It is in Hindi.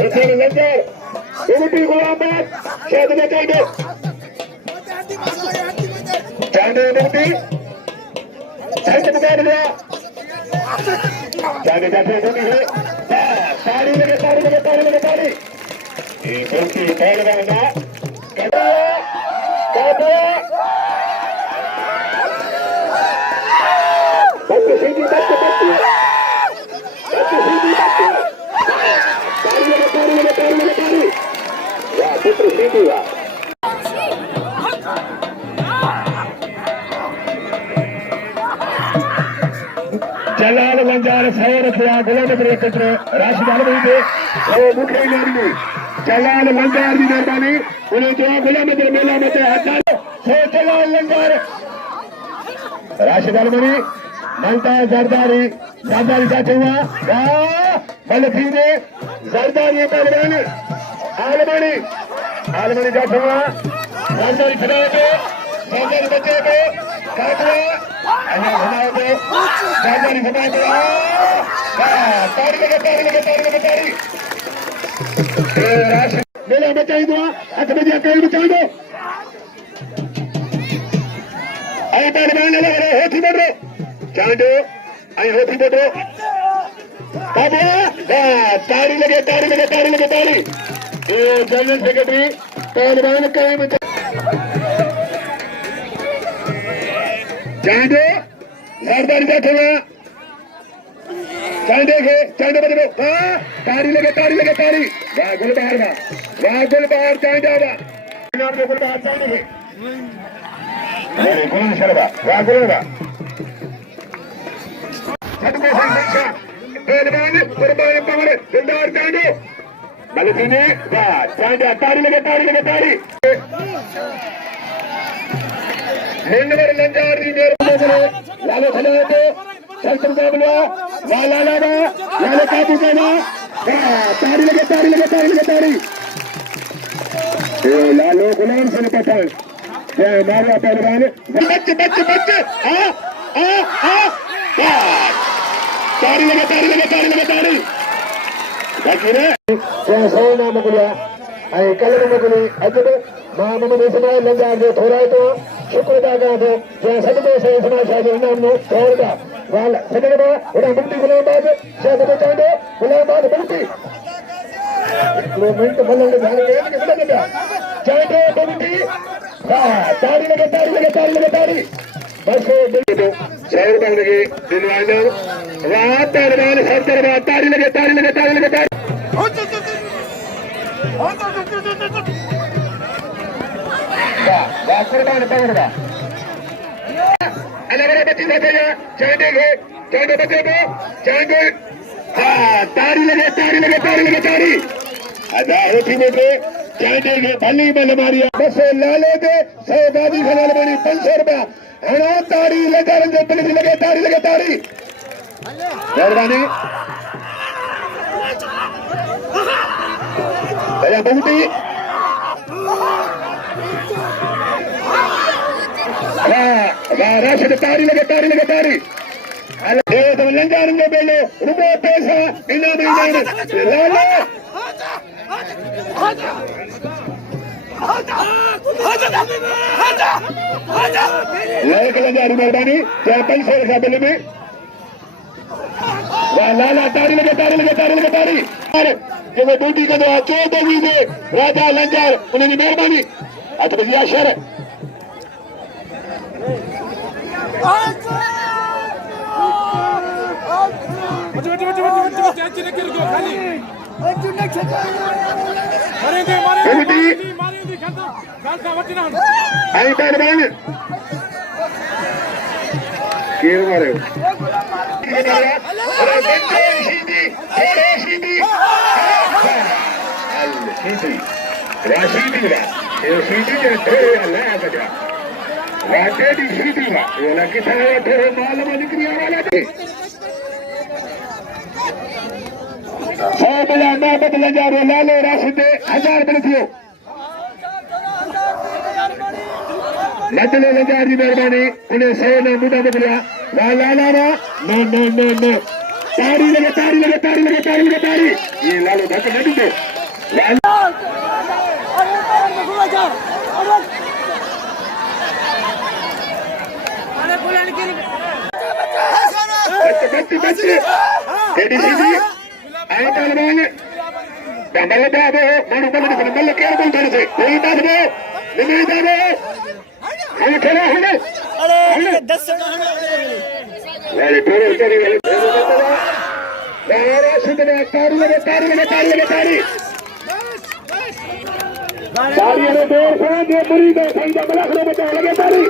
इसे लंगर उमटी गुलामबाद शायद में चांडो चांडो उमटी साइड में कर दिया चांडो जाते उमटी है ताड़ी लगे ये उमटी बॉल लगाना काटा बच्चे सीधी ताड़ी वाह पुत्र सीधी वाह जलाल लंजार सौ रखिया गुलाम करे कचरो राशि डाल रही थे वो मुखे नहीं जलाल लंजार की मेहरबानी उन्हें जो गुलाम के मेला में हजार सौ जलाल लंजार राशि डाल बनी मलता जरदारी जाते हुआ मलखी ने जरदारी पहलवान आलमनी जाते हुआ जरदारी खड़ा के जरदारी बच्चे को काटवा जरदारी घुमा के ताड़ी लगे राशि मेला बचाई दो हाथ में जाकर बचाई दो आए पहलवान लग रहे होती बढ़ रहे चांडो आई होती बोलो बाबा ताड़ी लगे ये जनरल सेक्रेटरी पहलवान कहीं में चांडो सरदार बैठे हुए चांडे बदलो ताड़ी लगे वाह गुलबार चांडा गुलबार चांडे गुल शरबा वाह गुलबा पहलवान कुर्बान पवन दिलदार चांडो मलखी ने वाह चांडा ताड़ी लगे निन्नवर लंजार दी मेरे लालो खड़े थे चलतम का बुला लाला काबू करना ताड़ी लगे लालो गुलाम से पठान जय माला पहलवान बच्चे ताड़ी लगे बाकी रे सौ नाम गुला आई कलर में गुली अजब मां मम्मी समय लंजार जो थोड़ा तो शुक्र अदा कर दो जय सब को सही समाचार के नाम नो थोड़ा वाल सदगड़ा उड़ा मुक्ति गुलामबाद शायद को चांदो गुलामबाद मुक्ति मिनट बोलने ध्यान के बता चांदो मुक्ति ताड़ी लगे बस दो शहर बनने के दिलवाने वाह पहलवान हर तरफ ताड़ी लगे वाह कुर्बान पकड़वा अलग बच्ची बैठेगा चांडे बच्चे को चांडे ताड़ी लगे अदा होती बेटे चांडे के भली बल मारिया बस लाले दे 100 गादी खनाल बनी 500 रुपया है ताड़ी लगे ताड़ी मेहरबानी भैया बहुटी राशिद ताड़ी लगे लंजार में बेलो रुपये पैसा इनाम लाला लंजारी मेहरबानी चाहे 500 रखा बिल में वाह लाला ताड़ी लगे जब ड्यूटी का दो 14 दे राजा लंजार उन्हें मेहरबानी आज बजिया शहर वाटे दी सीधी वा ओला किथा वाटे माल में निकली वाला थे सौ बला ना बदल जा रे लालो राशिद 1000 बन थियो लजले लजारी मेहरबानी उन्हें 100 ने मुदा बदलिया ला नो ताड़ी ये लालो धक्का नहीं दे बच्चे एडी सीधी आए तालबान बंदल बाबू मारू बंदल से बंदल केयर बोल कर से कोई बात नहीं नहीं जाने हम खेला है अरे 10 सेकंड वाले पूरे उतरे वाले तारा सुधरे तारी ने दो से ये पूरी दो संग मलखरो बचा लगे तारी